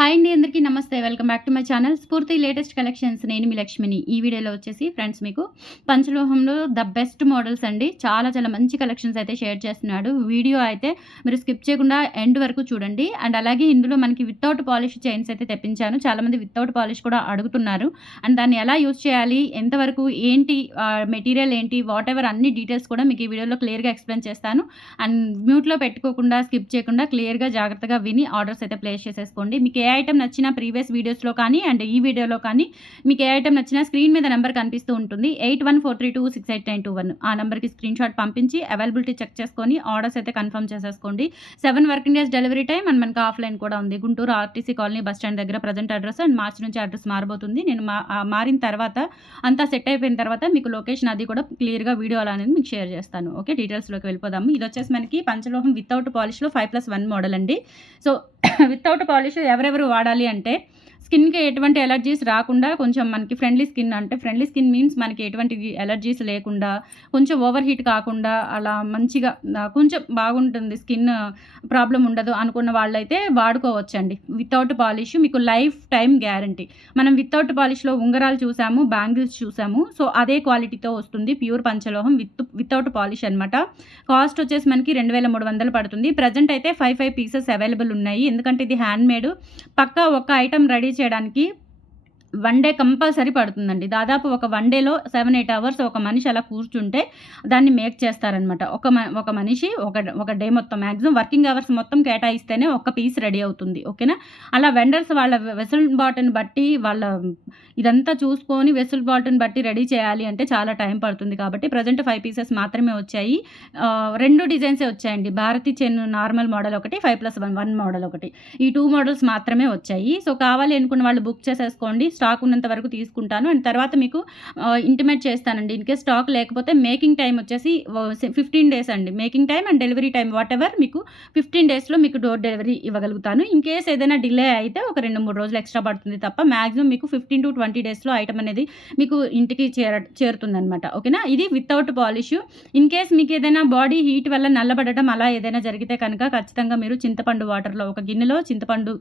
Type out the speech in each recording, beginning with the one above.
Hi అండి, అందరికీ నమస్తే. Welcome back to my channel స్ఫూర్తి లేటెస్ట్ కలెక్షన్స్. నేను మీ లక్ష్మిని. ఈ వీడియోలో వచ్చేసి ఫ్రెండ్స్ మీకు పంచలోహంలో ద బెస్ట్ మోడల్స్ అండి. చాలా చాలా మంచి కలెక్షన్స్ అయితే షేర్ చేస్తున్నాడు. వీడియో అయితే మీరు స్కిప్ చేయకుండా ఎండ్ వరకు చూడండి. అండ్ అలాగే ఇందులో మనకి వితౌట్ పాలిష్ చైన్స్ అయితే తెప్పించాను. చాలామంది వితౌట్ పాలిష్ కూడా అడుగుతున్నారు. అండ్ దాన్ని ఎలా యూజ్ చేయాలి, ఎంతవరకు ఏంటి, మెటీరియల్ ఏంటి, వాట్ ఎవర్ అన్ని డీటెయిల్స్ కూడా మీకు ఈ వీడియోలో క్లియర్గా ఎక్స్ప్లెయిన్ చేస్తాను. అండ్ మ్యూట్లో పెట్టుకోకుండా స్కిప్ చేయకుండా క్లియర్గా జాగ్రత్తగా విని ఆర్డర్స్ అయితే ప్లేస్ చేసేసుకోండి. మీకు ఏ ఐటమ్ నచ్చినా ప్రీవియస్ వీడియోస్లో కానీ అండ్ ఈ వీడియోలో కానీ మీకు ఏ ఐటమ్ నచ్చినా స్క్రీన్ మీద నెంబర్ కనిపిస్తూ ఉంటుంది. 8143268921 ఆ నెంబర్కి స్క్రీన్ షాట్ పంపించి అవైలబిలిటీ చెక్ చేసుకొని ఆర్డర్స్ అయితే కన్ఫర్మ్ చేసేసుకోండి. 7 working days delivery time and మనకి ఆఫ్లైన్ కూడా ఉంది. Guntur RTC colony bus stand దగ్గర ప్రజెంట్ అడ్రస్. అండ్ మార్చి నుంచి అడ్రస్ మారబోతుంది. నేను మారిన తర్వాత అంతా సెట్ అయిపోయిన తర్వాత మీకు లొకేషన్ అది కూడా క్లియర్గా వీడియో అనేది మీకు షేర్ చేస్తాను. ఓకే, డీటెయిల్స్లోకి వెళ్ళిపోదాము. ఇది వచ్చేసి మనకి పంచలోహం వితౌట్ పాలిష్లో 5+1 మోడల్ అండి. సో వితౌట్ పాలిష్ ఎవరెవరు వాడాలి అంటే స్కిన్కి ఎటువంటి ఎలర్జీస్ రాకుండా, కొంచెం మనకి ఫ్రెండ్లీ స్కిన్, అంటే ఫ్రెండ్లీ స్కిన్ మీన్స్ మనకి ఎటువంటి ఎలర్జీస్ లేకుండా, కొంచెం ఓవర్ హీట్ కాకుండా అలా మంచిగా కొంచెం బాగుంటుంది, స్కిన్ ప్రాబ్లం ఉండదు అనుకున్న వాళ్ళైతే వాడుకోవచ్చండి. వితౌట్ పాలిష్ మీకు లైఫ్ టైం గ్యారంటీ. మనం వితౌట్ పాలిష్లో ఉంగరాలు చూసాము, బ్యాంగిల్స్ చూసాము. సో అదే క్వాలిటీతో వస్తుంది. ప్యూర్ పంచలోహం వితౌట్ పాలిష్ అనమాట. కాస్ట్ వచ్చేసి మనకి 2300 పడుతుంది. ప్రజెంట్ అయితే 5 పీసెస్ అవైలబుల్ ఉన్నాయి. ఎందుకంటే ఇది హ్యాండ్ మేడ్. పక్కా ఒక ఐటమ్ రెడీ చేయడానికి 1 డే కంపల్సరీ పడుతుందండి. దాదాపు ఒక 1 డేలో 7-8 అవర్స్ ఒక మనిషి అలా కూర్చుంటే దాన్ని మేక్ చేస్తారనమాట. ఒక మనిషి ఒక డే మొత్తం మ్యాక్సిమం వర్కింగ్ అవర్స్ మొత్తం కేటాయిస్తేనే ఒక పీస్ రెడీ అవుతుంది. ఓకేనా. అలా వెండర్స్ వాళ్ళ వెసులుబాటుని బట్టి, వాళ్ళ ఇదంతా చూసుకొని వెసులుబాటుని బట్టి రెడీ చేయాలి అంటే చాలా టైం పడుతుంది. కాబట్టి ప్రజెంట్ 5 పీసెస్ మాత్రమే వచ్చాయి. 2 డిజైన్సే వచ్చాయండి. భారతీ చెన్ నార్మల్ మోడల్ ఒకటి, 5+1 మోడల్ ఒకటి. ఈ 2 మోడల్స్ మాత్రమే వచ్చాయి. సో కావాలి అనుకున్న వాళ్ళు బుక్ చేసేసుకోండి. స్టాక్ ఉన్నంత వరకు తీసుకుంటాను. అండ్ తర్వాత మీకు ఇంటిమేట్ చేస్తానండి. ఇన్కేస్ స్టాక్ లేకపోతే మేకింగ్ టైం వచ్చేసి 15 డేస్ అండి. Making time and delivery time what ever మీకు 15 డేస్లో మీకు డోర్ డెలివరీ ఇవ్వగలుగుతాను. ఇన్కేస్ ఏదైనా డిలే అయితే ఒక 2-3 రోజులు ఎక్స్ట్రా పడుతుంది తప్ప మ్యాక్సిమం మీకు 15 to 20 డేస్లో ఐటమ్ అనేది మీకు ఇంటికి చేరుతుందనమాట. ఓకేనా. ఇది వితౌట్ పాలిష్. ఇన్కేస్ మీకు ఏదైనా బాడీ హీట్ వల్ల నల్లబడటం అలా ఏదైనా జరిగితే కనుక ఖచ్చితంగా మీరు చింతపండు వాటర్లో ఒక గిన్నెలో చింతపండు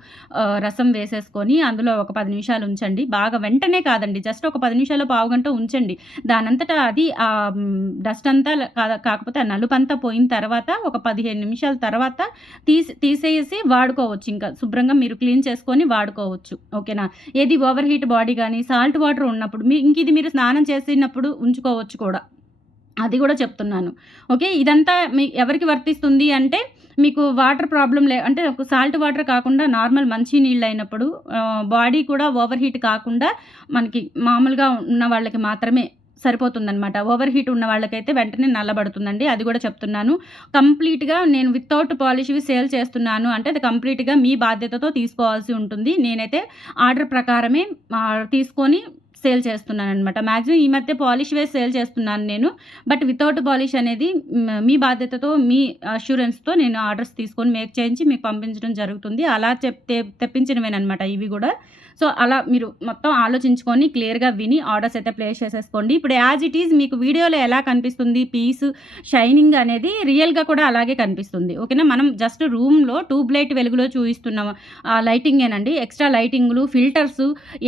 రసం వేసేసుకొని అందులో ఒక 10 నిమిషాలు ఉంచండి. బాగా వెంటనే కాదండి, జస్ట్ ఒక 10 నిమిషాలు పావుగంట ఉంచండి. దానంతటా అది డస్ట్ అంతా కాకపోతే ఆ నలుపంతా పోయిన తర్వాత ఒక 15 నిమిషాల తర్వాత తీసేసి వాడుకోవచ్చు. ఇంకా శుభ్రంగా మీరు క్లీన్ చేసుకొని వాడుకోవచ్చు. ఓకేనా. ఏది ఓవర్ హీట్ బాడీ కానీ సాల్ట్ వాటర్ ఉన్నప్పుడు ఇది మీరు స్నానం చేసినప్పుడు ఉంచుకోవచ్చు కూడా, అది కూడా చెప్తున్నాను. ఓకే. ఇదంతా ఎవరికి వర్తిస్తుంది అంటే మీకు వాటర్ ప్రాబ్లం అంటే ఒక సాల్ట్ వాటర్ కాకుండా నార్మల్ మంచి నీళ్ళు అయినప్పుడు బాడీ కూడా ఓవర్ హీట్ కాకుండా మనకి మామూలుగా ఉన్న వాళ్ళకి మాత్రమే సరిపోతుందనమాట. ఓవర్ హీట్ ఉన్న వాళ్ళకైతే వెంటనే నల్లబడుతుందండి. అది కూడా చెప్తున్నాను. కంప్లీట్గా నేను వితౌట్ పాలిష్వి సేల్ చేస్తున్నాను అంటే అది కంప్లీట్గా మీ బాధ్యతతో తీసుకోవాల్సి ఉంటుంది. నేనైతే ఆర్డర్ ప్రకారమే తీసుకొని సేల్ చేస్తున్నాను అనమాట. మ్యాక్సిమం ఈ మధ్య పాలిష్ వేసి సేల్ చేస్తున్నాను నేను. బట్ వితౌట్ పాలిష్ అనేది మీ బాధ్యతతో, మీ అష్యూరెన్స్తో నేను ఆర్డర్స్ తీసుకొని మేక్ చేయించి మీకు పంపించడం జరుగుతుంది. అలా తెప్పించినవేనమాట ఇవి కూడా. సో అలా మీరు మొత్తం ఆలోచించుకొని క్లియర్గా విని ఆర్డర్స్ అయితే ప్లేస్ చేసేసుకోండి. ఇప్పుడు యాజ్ ఇట్ ఈజ్ మీకు వీడియోలో ఎలా కనిపిస్తుంది పీస్ షైనింగ్ అనేది రియల్గా కూడా అలాగే కనిపిస్తుంది. ఓకేనా. మనం జస్ట్ రూమ్లో ట్యూబ్ లైట్ వెలుగులో చూపిస్తున్నాం లైటింగేనండి. ఎక్స్ట్రా లైటింగ్లు, ఫిల్టర్స్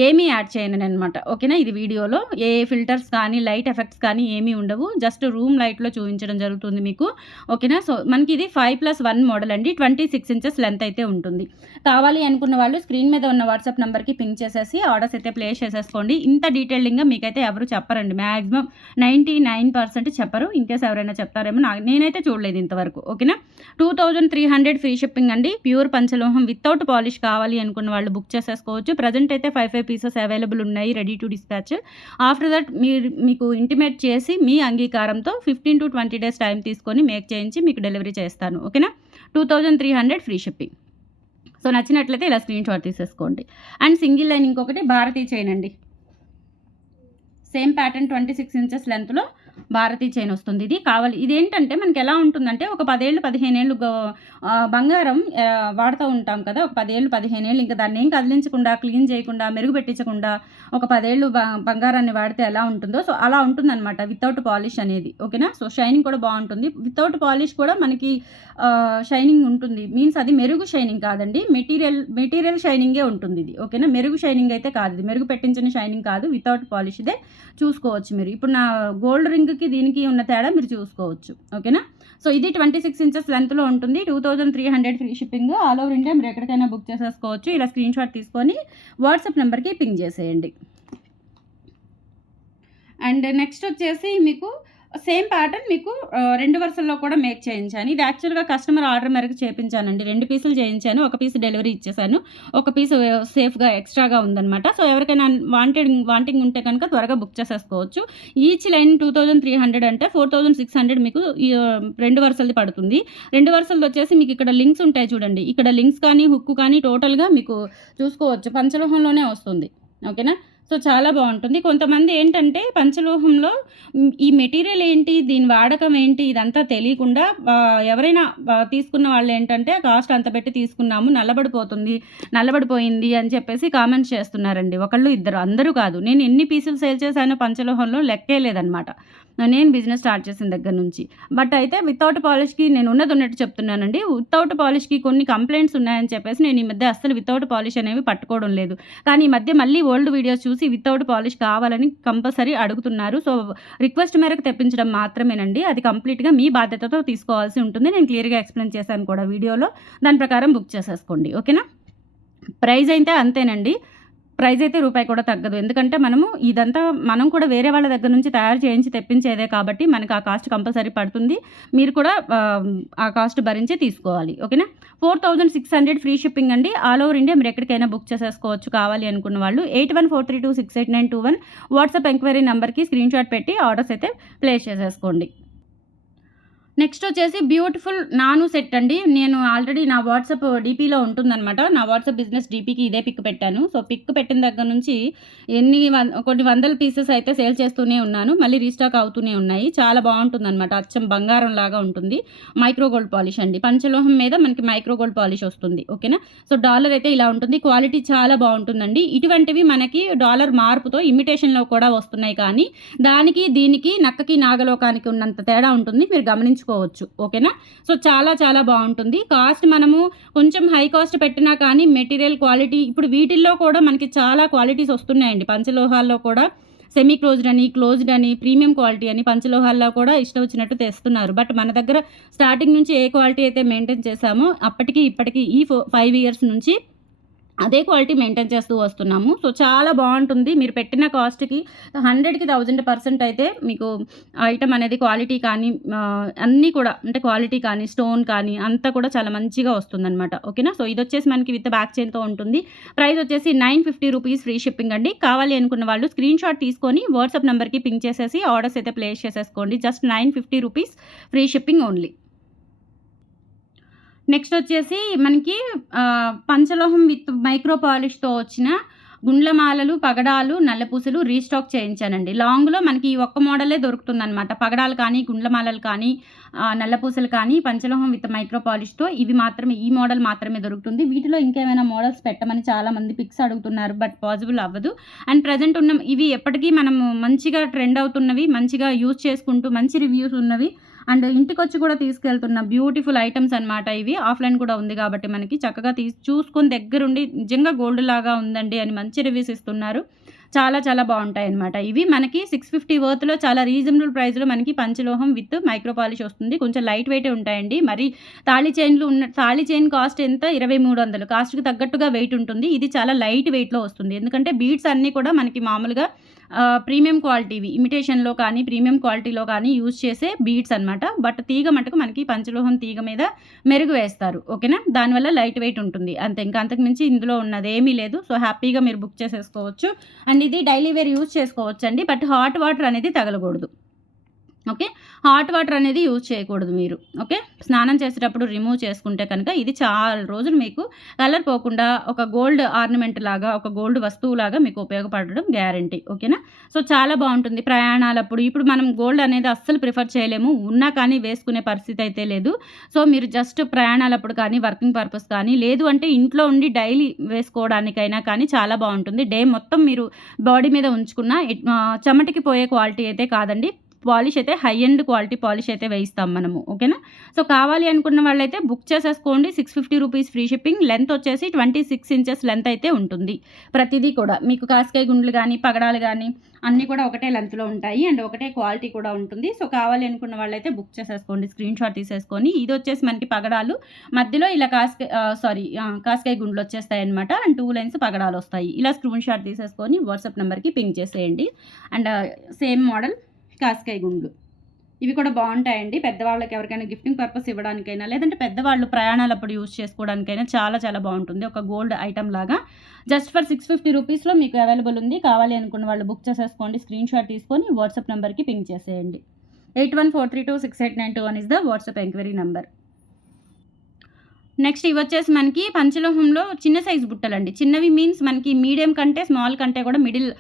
ఏమీ యాడ్ చేయను అనమాట. ఓకేనా. ఇది వీడియోలో ఏ ఫిల్టర్స్ కానీ లైట్ ఎఫెక్ట్స్ కానీ ఏమీ ఉండవు. జస్ట్ రూమ్ లైట్లో చూపించడం జరుగుతుంది మీకు. ఓకేనా. సో మనకి ఇది 5+1 మోడల్ అండి. 26 ఇంచెస్ లెంత్ అయితే ఉంటుంది. కావాలి అనుకున్న వాళ్ళు స్క్రీన్ మీద ఉన్న వాట్సాప్ నెంబర్కి పింక్ చేసేసి ఆర్డర్స్ అయితే ప్లేస్ చేసేసుకోండి. ఇంత డీటెయిలింగ్గా మీకైతే ఎవరు చెప్పరండి. మ్యాక్సిమం 99% చెప్పరు. ఇన్కేస్ ఎవరైనా చెప్తారేమో నేనైతే చూడలేదు ఇంతవరకు. ఓకేనా. 2300 ఫ్రీ షిప్పింగ్ అండి. ప్యూర్ పంచలోహం వితౌట్ పాలిష్ కావాలి అనుకున్న వాళ్ళు బుక్ చేసేసుకోవచ్చు. ప్రజెంట్ అయితే 5 పీసెస్ అవైలబుల్ ఉన్నాయి ready to dispatch. After that మీకు ఇంటిమేట్ చేసి మీ అంగీకారంతో 15 to 20 డేస్ టైం తీసుకొని మేక్ చేయించి మీకు డెలివరీ చేస్తాను. ఓకేనా. 2300 ఫ్రీ షిప్పింగ్. సో నచ్చినట్లయితే ఇలా స్క్రీన్ షాట్ తీసేసుకోండి. అండ్ సింగిల్ లైన్ ఇంకొకటి భారతీ చైన్ అండి. సేమ్ ప్యాటర్న్ 26 ఇంచెస్ లెంత్లో భారతీ చైన్ వస్తుంది. ఇది కావాలి. ఇదేంటంటే మనకి ఎలా ఉంటుందంటే ఒక 10 ఏళ్ళు, 15 ఏళ్ళు బంగారం వాడుతూ ఉంటాం కదా! ఒక 10 ఏళ్ళు, 15 ఏళ్ళు ఇంకా దాన్నేం కదిలించకుండా, క్లీన్ చేయకుండా, మెరుగు పెట్టించకుండా ఒక 10 ఏళ్ళు బంగారాన్ని వాడితే ఎలా ఉంటుందో సో అలా ఉంటుందనమాట వితౌట్ పాలిష్ అనేది. ఓకేనా? సో షైనింగ్ కూడా బావుంటుంది. వితౌట్ పాలిష్ కూడా మనకి షైనింగ్ ఉంటుంది. మీన్స్ అది మెరుగు షైనింగ్ కాదండి. మెటీరియల్ షైనింగే ఉంటుంది ఇది. ఓకేనా? మెరుగు షైనింగ్ అయితే కాదు. ఇది మెరుగు పెట్టించిన షైనింగ్ కాదు. వితౌట్ పాలిష్‌దే చూసుకోవచ్చు మీరు. ఇప్పుడు నా గోల్డ్ రింగ్‌కి దీనికి ఉన్న తేడా మీరు చూసుకోవచ్చు. ఓకేనా? సో ఇది 26 ఇంచెస్ లెంత్‌లో ఉంటుంది. 2300 free shipping. All over India మీరు ఎక్కడికైనా బుక్ చేసేసుకోవచ్చు. ఇలా స్క్రీన్‌షాట్ తీసుకొని వాట్సాప్ నెంబర్‌కి పింగ్ చేసేయండి. అండ్ నెక్స్ట్ వచ్చేసి మీకు సేమ్ ప్యాటర్న్ మీకు 2 వరుసల్లో కూడా మేక్ చేయించాను. ఇది యాక్చువల్‌గా కస్టమర్ ఆర్డర్ మేరకు చేపించానండి. 2 పీసులు చేయించాను. ఒక పీస్ డెలివరీ ఇచ్చేసాను. ఒక పీసు సేఫ్‌గా ఎక్స్ట్రాగా ఉందనమాట. సో ఎవరికైనా వాంటింగ్ ఉంటే కనుక త్వరగా బుక్ చేసేసుకోవచ్చు. ఈచ్ లైన్ 2300 అంటే 4600 మీకు 2 వరుసలది పడుతుంది. 2 వరుసలది వచ్చేసి మీకు ఇక్కడ లింక్స్ ఉంటాయి చూడండి. ఇక్కడ లింక్స్ కానీ, హుక్ కానీ టోటల్‌గా మీకు చూసుకోవచ్చు. పంచలోహంలోనే వస్తుంది. ఓకేనా? సో చాలా బావుంటుంది. కొంతమంది ఏంటంటే పంచలోహంలో ఈ మెటీరియల్ ఏంటి, దీని వాడకం ఏంటి ఇదంతా తెలియకుండా ఎవరైనా తీసుకున్న వాళ్ళేంటంటే కాస్ట్ అంత పెట్టి తీసుకున్నాము, నల్లబడిపోయింది అని చెప్పేసి కామెంట్స్ చేస్తున్నారండి. ఒకళ్ళు, ఇద్దరు, అందరూ కాదు. నేను ఎన్ని పీసులు సేల్ చేశానో పంచలోహంలో లెక్కే లేదనమాట. నేను బిజినెస్ స్టార్ట్ చేసిన దగ్గర నుంచి. బట్ అయితే వితౌట్ పాలిష్‌కి నేను ఉన్నట్టు చెప్తున్నానండి. వితౌట్ పాలిష్‌కి కొన్ని కంప్లెయింట్స్ ఉన్నాయని చెప్పేసి నేను ఈ మధ్య అస్సలు వితౌట్ పాలిష్ అనేవి పట్టుకోవడం లేదు. కానీ ఈ మధ్య మళ్ళీ ఓల్డ్ వీడియోస్ చూసి వితౌట్ పాలిష్ కావాలని కంపల్సరీ అడుగుతున్నారు. సో రిక్వెస్ట్ మేరకు తెప్పించడం మాత్రమేనండి. అది కంప్లీట్‌గా మీ బాధ్యతతో తీసుకోవాల్సి ఉంటుంది. నేను క్లియర్‌గా ఎక్స్‌ప్లెయిన్ చేశాను కూడా వీడియోలో. దాని ప్రకారం బుక్ చేసేసుకోండి. ఓకేనా? ప్రైస్ అయితే అంతేనండి. ప్రైస్ అయితే రూపాయి కూడా తగ్గదు. ఎందుకంటే ఇదంతా మనం కూడా వేరే వాళ్ళ దగ్గర నుంచి తయారు చేయించి తెప్పించేదే కాబట్టి మనకు ఆ కాస్ట్ కంపల్సరీ పడుతుంది. మీరు కూడా ఆ కాస్ట్ భరించి తీసుకోవాలి. ఓకేనా? 4600 ఫ్రీ షిప్పింగ్ అండి. ఆల్ ఓవర్ ఇండియా మీరు ఎక్కడికైనా బుక్ చేసేసుకోవచ్చు కావాలి అనుకున్న వాళ్ళు. 8143268921 వాట్సాప్ ఎంక్వైరీ నంబర్‌కి స్క్రీన్‌షాట్ పెట్టి ఆర్డర్స్ అయితే ప్లేస్ చేసేసుకోండి. నెక్స్ట్ వచ్చేసి బ్యూటిఫుల్ నాను సెట్ అండి. నేను ఆల్రెడీ నా వాట్సాప్ డీపీలో ఉంటుందనమాట. నా వాట్సాప్ బిజినెస్ డీపీకి ఇదే పిక్ పెట్టాను. సో పిక్ పెట్టిన దగ్గర నుంచి కొన్ని వందల పీసెస్ అయితే సేల్ చేస్తూనే ఉన్నాను. మళ్ళీ రీస్టాక్ అవుతూనే ఉన్నాయి. చాలా బాగుంటుందన్నమాట. అచ్చం బంగారం లాగా ఉంటుంది. మైక్రో గోల్డ్ పాలిష్ అండి. పంచలోహం మీద మనకి మైక్రో గోల్డ్ పాలిష్ వస్తుంది. ఓకేనా? సో డాలర్ అయితే ఇలా ఉంటుంది. క్వాలిటీ చాలా బాగుంటుందండి. ఇటువంటివి మనకి డాలర్ మార్పుతో ఇమిటేషన్లో కూడా వస్తున్నాయి. కానీ దానికి దీనికి నక్కకి నాగలోకానికి ఉన్నంత తేడా ఉంటుంది. మీరు గమనించుకోవచ్చు. ఓకేనా? సో చాలా చాలా బాగుంటుంది. కాస్ట్ మనము కొంచెం హై కాస్ట్ పెట్టినా కానీ మెటీరియల్ క్వాలిటీ ఇప్పుడు వీటిల్లో కూడా మనకి చాలా క్వాలిటీస్ వస్తున్నాయండి. పంచలోహాల్లో కూడా సెమీ క్లోజ్డ్ అని ప్రీమియం క్వాలిటీ అని పంచలోహాల్లో కూడా ఇష్టం వచ్చినట్టు తెస్తున్నారు. బట్ మన దగ్గర స్టార్టింగ్ నుంచి ఏ క్వాలిటీ అయితే మెయింటైన్ చేశామో అప్పటికి ఇప్పటికి ఈ 5 ఇయర్స్ నుంచి అదే క్వాలిటీ మెయింటైన్ చేస్తూ వస్తున్నాము. సో చాలా బాగుంటుంది. మీరు పెట్టిన కాస్ట్‌కి 100కి 1000% అయితే మీకు ఐటమ్ అనేది క్వాలిటీ కానీ అన్నీ కూడా అంటే క్వాలిటీ కానీ, స్టోన్ కానీ అంతా కూడా చాలా మంచిగా వస్తుందనమాట. ఓకేనా? సో ఇదొచ్చేసి మనకి విత్ బ్యాక్ చైన్‌తో ఉంటుంది. ప్రైస్ వచ్చేసి 950 రూపీస్ ఫ్రీ షిప్పింగ్ అండి. కావాలి అనుకున్న వాళ్ళు స్క్రీన్‌షాట్ తీసుకొని వాట్సాప్ నెంబర్‌కి పింగ్ చేసేసి ఆర్డర్స్ అయితే ప్లేస్ చేసేసుకోండి. Just 950 rupees free shipping only. Next వచ్చేసి మనకి పంచలోహం విత్ మైక్రో పాలిష్‌తో వచ్చిన గుండ్లమాలలు, పగడాలు, నల్లపూసలు రీస్టాక్ చేయించానండి. లాంగ్‌లో మనకి ఈ ఒక్క మోడలే దొరుకుతుందనమాట. పగడాలు కానీ, గుండ్లమాలలు కానీ, నల్లపూసలు కానీ పంచలోహం విత్ మైక్రో పాలిష్‌తో ఇవి మాత్రమే ఈ మోడల్ మాత్రమే దొరుకుతుంది. వీటిలో ఇంకేమైనా మోడల్స్ పెట్టమని చాలామంది పిక్స్ అడుగుతున్నారు. బట్ పాసిబుల్ అవ్వదు. అండ్ ప్రెజెంట్ ఉన్న ఇవి ఎప్పటికీ మనము మంచిగా ట్రెండ్ అవుతున్నవి, మంచిగా యూజ్ చేసుకుంటూ మంచి రివ్యూస్ ఉన్నవి అండ్ ఇంటికొచ్చి కూడా తీసుకెళ్తున్న బ్యూటిఫుల్ ఐటమ్స్ అనమాట ఇవి. ఆఫ్‌లైన్ కూడా ఉంది కాబట్టి మనకి చక్కగా చూసుకొని దగ్గరుండి నిజంగా గోల్డ్ లాగా ఉందండి అని మంచి రివ్యూస్ ఇస్తున్నారు. చాలా చాలా బాగుంటాయన్నమాట. ఇవి మనకి 650 వర్త్‌లో చాలా రీజనబుల్ ప్రైస్‌లో మనకి పంచలోహం విత్ మైక్రో పాలిష్ వస్తుంది. కొంచెం లైట్ వెయిటే ఉంటాయండి. మరి తాళి చైన్ కాస్ట్ ఎంత 2300 కాస్ట్‌కి తగ్గట్టుగా వెయిట్ ఉంటుంది. ఇది చాలా లైట్ వెయిట్‌లో వస్తుంది. ఎందుకంటే బీడ్స్ అన్నీ కూడా మనకి మామూలుగా ప్రీమియం క్వాలిటీవి ఇమిటేషన్‌లో కానీ, ప్రీమియం క్వాలిటీలో కానీ యూజ్ చేసే బీడ్స్ అనమాట. బట్ తీగ మటుకు మనకి పంచలోహం తీగ మీద మెరుగు వేస్తారు. ఓకేనా? దానివల్ల లైట్ వెయిట్ ఉంటుంది. అంతే. ఇంకా అంతకు మించి ఇందులో ఉన్నదేమీ లేదు. సో హ్యాపీగా మీరు బుక్ చేసేసుకోవచ్చు. అండ్ ఇది డైలీ వేర్ యూజ్ చేసుకోవచ్చండి. బట్ హాట్ వాటర్ అనేది తగలకూడదు. ఓకే. హాట్ వాటర్ అనేది యూజ్ చేయకూడదు మీరు. ఓకే. స్నానం చేసేటప్పుడు రిమూవ్ చేసుకుంటే కనుక ఇది చాలా రోజులు మీకు కలర్ పోకుండా ఒక గోల్డ్ ఆర్నమెంట్ లాగా, ఒక గోల్డ్ వస్తువులాగా మీకు ఉపయోగపడడం గ్యారంటీ. ఓకేనా. సో, చాలా బావుంటుంది ప్రయాణాలప్పుడు. ఇప్పుడు మనం గోల్డ్ అనేది అస్సలు ప్రిఫర్ చేయలేము. ఉన్నా కానీ వేసుకునే పరిస్థితి అయితే లేదు. సో, మీరు జస్ట్ ప్రయాణాలప్పుడు కానీ, వర్కింగ్ పర్పస్ కానీ, లేదు అంటే ఇంట్లో ఉండి డైలీ వేసుకోవడానికైనా కానీ చాలా బావుంటుంది. డే మొత్తం మీరు బాడీ మీద ఉంచుకున్న చెమటకి పోయే క్వాలిటీ అయితే కాదండి. పాలిష్ అయితే హై ఎండ్ క్వాలిటీ పాలిష్ అయితే వేయిస్తాం మనము. ఓకేనా. సో, కావాలి అనుకున్న వాళ్ళైతే బుక్ చేసేసుకోండి. ₹650 ఫ్రీ షిప్పింగ్. లెంత్ వచ్చేసి 26 ఇంచెస్ లెంత్ అయితే ఉంటుంది. ప్రతిదీ కూడా మీకు కాస్కాయ గుండ్లు గానీ, పగడాలు గానీ అన్నీ కూడా ఒకటే లెంత్‌లో ఉంటాయి. అండ్ ఒకటే క్వాలిటీ కూడా ఉంటుంది. సో, కావాలి అనుకున్న వాళ్ళైతే బుక్ చేసేసుకోండి. స్క్రీన్ షాట్ తీసేసుకొని ఇదొచ్చేసి మనకి పగడాలు మధ్యలో ఇలా కాస్కాయ గుండ్లు వచ్చేస్తాయన్నమాట. And 2 lines పగడాలొస్తాయి. ఇలా స్క్రీన్ షాట్ తీసేసుకొని వాట్సాప్ నెంబర్‌కి పింగ్ చేసేయండి. అండ్ సేమ్ మోడల్ కాస్కాయ గుండ్లు. ఇవి కూడా బావుంటాయండి. పెద్దవాళ్ళకి ఎవరికైనా గిఫ్టింగ్ పర్పస్ ఇవ్వడానికైనా, లేదంటే పెద్దవాళ్ళు ప్రయాణాలప్పుడు యూజ్ చేసుకోవడానికైనా చాలా చాలా బావుంటుంది. ఒక గోల్డ్ ఐటెమ్ లాగా జస్ట్ ఫర్ ₹650లో మీకు అవైలబుల్ ఉంది. కావాలి అనుకున్న వాళ్ళు బుక్ చేసేసుకోండి. స్క్రీన్ షాట్ తీసుకొని వాట్సాప్ నెంబర్‌కి పింగ్ చేసేయండి. 8143268921 is the WhatsApp enquiry number. Next ఇవొచ్చేసి మనకి పంచలోహంలో చిన్న సైజు బుట్టలండి. చిన్నవి మీన్స్ మనకి మీడియం కంటే, స్మాల్ కంటే కూడా మిడిల్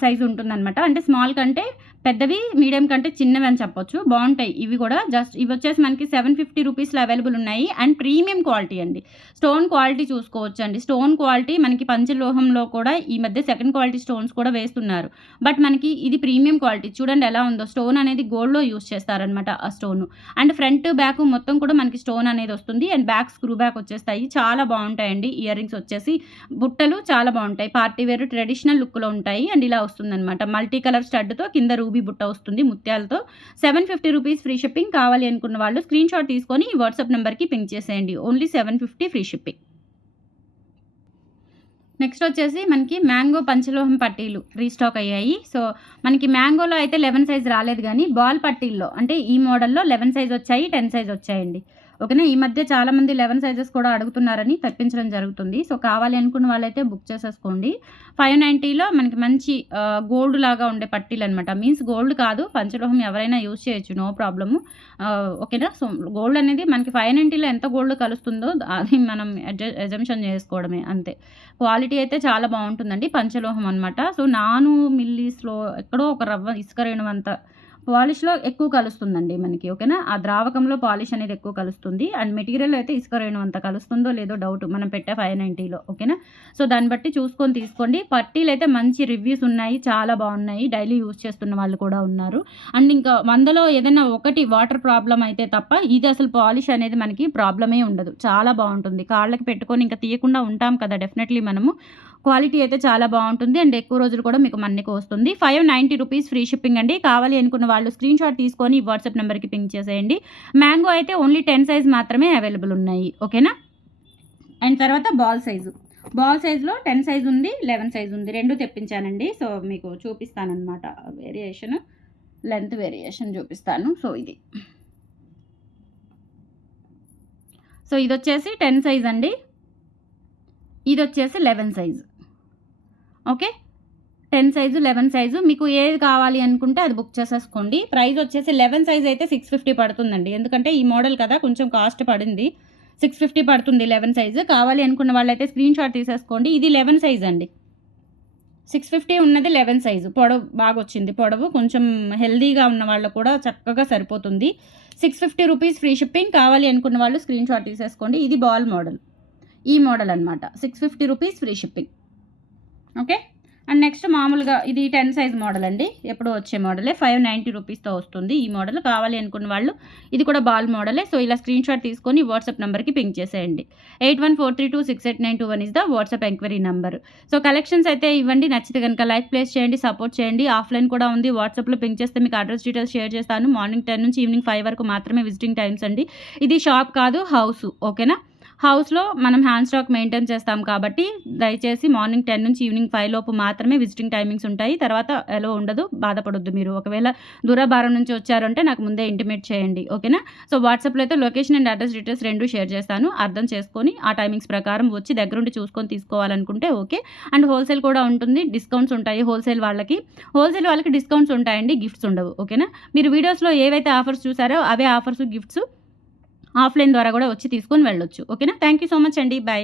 సైజ్ ఉంటుందనమాట. అంటే స్మాల్ కంటే పెద్దవి, మీడియం కంటే చిన్నవి అని చెప్పొచ్చు. బావుంటాయి ఇవి కూడా. జస్ట్ ఇవొచ్చేసి మనకి ₹750లో అవైలబుల్ ఉన్నాయి. అండ్ ప్రీమియం క్వాలిటీ అండి. స్టోన్ క్వాలిటీ చూసుకోవచ్చండి. స్టోన్ క్వాలిటీ మనకి పంచలోహంలో కూడా ఈ మధ్య సెకండ్ క్వాలిటీ స్టోన్స్ కూడా వేస్తున్నారు. బట్ మనకి ఇది ప్రీమియం క్వాలిటీ. చూడండి ఎలా ఉందో. స్టోన్ అనేది గోల్డ్‌లో యూజ్ చేస్తారనమాట ఆ స్టోను. అండ్ ఫ్రంట్, బ్యాక్ మొత్తం కూడా మనకి స్టోన్ అనేది వస్తుంది. అండ్ బ్యాక్ స్క్రూ బ్యాక్ వచ్చేస్తాయి. చాలా బావుంటాయండి. ఇయర్ రింగ్స్ వచ్చేసి బుట్టలు చాలా బావుంటాయి. పార్టీ వేర్ ట్రెడిషనల్ లుక్‌లో ఉంటాయి. అండ్ ఇలా వస్తుందనమాట. మల్టీ కలర్ స్టడ్‌తో కింద రూబీ బుట్ట వస్తుంది ముత్యాలతో. ₹750 ఫ్రీ షిప్పింగ్. కావాలి అనుకున్న వాళ్ళు స్క్రీన్ షాట్ తీసుకొని ఈ వాట్సాప్ నెంబర్‌కి పింగ్ చేసేయండి. Only $750 free shipping. నెక్స్ట్ వచ్చేసి మనకి మ్యాంగో పంచలోహం పట్టీలు రీస్టాక్ అయ్యాయి. సో, మనకి మ్యాంగోలో అయితే 11 సైజ్ రాలేదు గానీ, బాల్ పట్టీల్లో అంటే ఈ మోడల్‌లో 11 సైజ్ వచ్చాయి, 10 సైజ్ వచ్చాయండి. ఓకేనా. ఈ మధ్య చాలామంది 11 సైజెస్ కూడా అడుగుతున్నారని తెప్పించడం జరుగుతుంది. సో, కావాలి అనుకున్న వాళ్ళైతే బుక్ చేసేసుకోండి. 590లో మనకి మంచి గోల్డ్ లాగా ఉండే పట్టీలనమాట. మీన్స్ గోల్డ్ కాదు, పంచలోహం ఎవరైనా యూజ్ చేయొచ్చు. No problem. ఓకేనా. సో, గోల్డ్ అనేది మనకి 590లో ఎంత గోల్డ్ కలుస్తుందో అది మనం అజంప్షన్ చేసుకోవడమే అంతే. క్వాలిటీ అయితే చాలా బావుంటుందండి. పంచలోహం అనమాట. సో, నాను మిల్లీస్‌లో ఎక్కడో ఒక రవ్వ ఇసుక రేణువంత పాలిష్‌లో ఎక్కువ కలుస్తుందండి మనకి. ఓకేనా. ఆ ద్రావకంలో పాలిష్ అనేది ఎక్కువ కలుస్తుంది. అండ్ మెటీరియల్ అయితే ఇసుక రేణు అంత కలుస్తుందో లేదో డౌట్ మనం పెట్టే 590లో. ఓకేనా. సో, దాన్ని బట్టి చూసుకొని తీసుకోండి. పట్టీలైతే మంచి రివ్యూస్ ఉన్నాయి. చాలా బావున్నాయి. డైలీ యూజ్ చేస్తున్న వాళ్ళు కూడా ఉన్నారు. అండ్ ఇంకా 100లో ఏదైనా ఒకటి వాటర్ ప్రాబ్లమ్ అయితే తప్ప ఇది అసలు పాలిష్ అనేది మనకి ప్రాబ్లమే ఉండదు. చాలా బావుంటుంది. కాళ్ళకి పెట్టుకొని ఇంకా తీయకుండా ఉంటాం కదా డెఫినెట్‌లీ మనము. క్వాలిటీ అయితే చాలా బావుంటుంది. అండ్ ఎక్కువ రోజులు కూడా మీకు మన్నిక వస్తుంది. ₹590 ఫ్రీ షిప్పింగ్ అండి. కావాలి అనుకున్న వాళ్ళు స్క్రీన్ షాట్ తీసుకొని వాట్సాప్ నెంబర్‌కి పింగ్ చేసేయండి. మ్యాంగో అయితే ఓన్లీ 10 సైజ్ మాత్రమే అవైలబుల్ ఉన్నాయి. ఓకేనా. అండ్ తర్వాత బాల్ సైజు. బాల్ సైజులో 10 సైజ్ ఉంది, 11 సైజ్ ఉంది. 2 తెప్పించానండి. సో, మీకు చూపిస్తాననమాట వేరియేషన్. లెంత్ వేరియేషన్ చూపిస్తాను. సో, ఇది. సో, ఇదొచ్చేసి 10 సైజ్ అండి. ఇదొచ్చేసి 11 సైజ్. ఓకే. 10 సైజు, 11 సైజు మీకు ఏది కావాలి అనుకుంటే అది బుక్ చేసేసుకోండి. ప్రైస్ వచ్చేసి 11 సైజ్ అయితే 650 పడుతుందండి. ఎందుకంటే ఈ మోడల్ కదా కొంచెం కాస్ట్ పడింది. 650 పడుతుంది 11 సైజు. కావాలి అనుకున్న వాళ్ళైతే స్క్రీన్ షాట్ తీసేసుకోండి. ఇది 11 సైజ్ అండి. 650 ఉన్నది 11 సైజు. పొడవు బాగొచ్చింది. పొడవు కొంచెం హెల్తీగా ఉన్న వాళ్ళకు కూడా చక్కగా సరిపోతుంది. ₹650 ఫ్రీ షిప్పింగ్. కావాలి అనుకున్న వాళ్ళు స్క్రీన్ షాట్ తీసేసుకోండి. ఇది బాల్ మోడల్. ఈ మోడల్ అనమాట. ₹650 free shipping. Okay. And next మామూలుగా ఇది 10 సైజ్ మోడల్ అండి. ఎప్పుడో వచ్చే మోడలే. ₹590తో వస్తుంది ఈ మోడల్. కావాలి అనుకున్న వాళ్ళు ఇది కూడా బాల్ మోడలే. సో, ఇలా స్క్రీన్ షాట్ తీసుకొని వాట్సాప్ నెంబర్‌కి పింగ్ చేసేయండి. 8143268921 is the WhatsApp enquiry number. So, collections అయితే ఇవ్వండి. నచ్చితే కనుక లైక్ ప్లేస్ చేయండి, సపోర్ట్ చేయండి. ఆఫ్‌లైన్ కూడా ఉంది. వాట్సాప్‌లో పింగ్ చేస్తే మీకు అడ్రస్ డీటెయిల్స్ షేర్ చేస్తాను. మార్నింగ్ 10 నుంచి ఈవినింగ్ 5 వరకు మాత్రమే విజిటింగ్ టైమ్స్ అండి. ఇది షాప్ కాదు, హౌసు. ఓకేనా. హౌస్‌లో మనం హ్యాండ్ స్టాక్ మెయింటైన్ చేస్తాం కాబట్టి దయచేసి మార్నింగ్ 10 నుంచి ఈవినింగ్ 5 లోపు మాత్రమే విజిటింగ్ టైమింగ్స్ ఉంటాయి. తర్వాత ఎలో ఉండదు. బాధపడొద్దు మీరు. ఒకవేళ దూరభారం నుంచి వచ్చారంటే నాకు ముందే ఇంటిమేట్ చేయండి. ఓకేనా? సో, వాట్సాప్‌లో అయితే location and address details 2 share చేస్తాను. అర్థం చేసుకొని ఆ టైమింగ్స్ ప్రకారం వచ్చి దగ్గరుండి చూసుకొని తీసుకోవాలనుకుంటే ఓకే. అండ్ హోల్‌సేల్ కూడా ఉంటుంది. డిస్కౌంట్స్ ఉంటాయి హోల్‌సేల్ వాళ్ళకి. హోల్‌సేల్ వాళ్ళకి డిస్కౌంట్స్ ఉంటాయండి. గిఫ్ట్స్ ఉండవు. ఓకేనా? మీరు వీడియోస్‌లో ఏవైతే ఆఫర్స్ చూసారో అవే ఆఫర్స్, గిఫ్ట్స్ ఆఫ్‌లైన్ ద్వారా గూడా వచ్చి తీసుకొని వెళ్ళొచ్చు. ఓకేనా? థాంక్ యూ సో మచ్ అండి. బై.